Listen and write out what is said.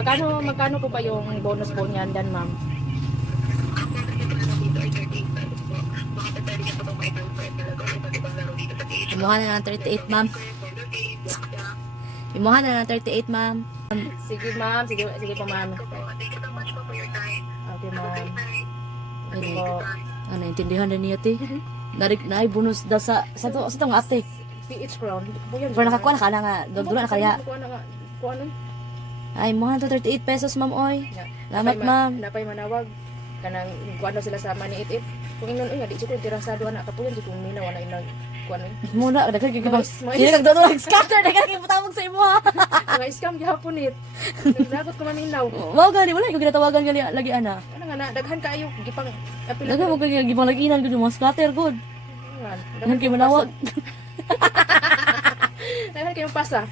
Magkano po ba yung bonus po niyan dan, ma'am? Imuha na ng 38, ma'am. Imuha na ng 38, ma'am. Sige, ma'am. Sige po, ma'am. Okay, ma'am. Ay, Po. ano, intindihan na niya, te. Naay bonus da sa tong ate. PH Crown. Po yan. Pero nakakuha na ka na nga. Dagdula na kaya. Kuha na nga. Kuha na. Ay, imuha na to 38 pesos, ma'am, oy. Salamat, ma'am. Napay manawag. Kanang kuha na sila sa money it. Kung inon unya, di ko interesado anak ka po yan. Di ko minaw na inag. Kuha na. Muna, dagdag kay Mga- Sino nagdodo scatter dagdag kay patawag sa imo. ha? Mga scam gihapon it. Nagdagot ko maminaw. Mao gani wala ko ginatawagan gali lagi ana. Ano nga na, daghan kaayo. Gipang. Daghan mo kay gibang laginan gud mga scatter gud. Daghan kay manawag. Daghan kayo pasa.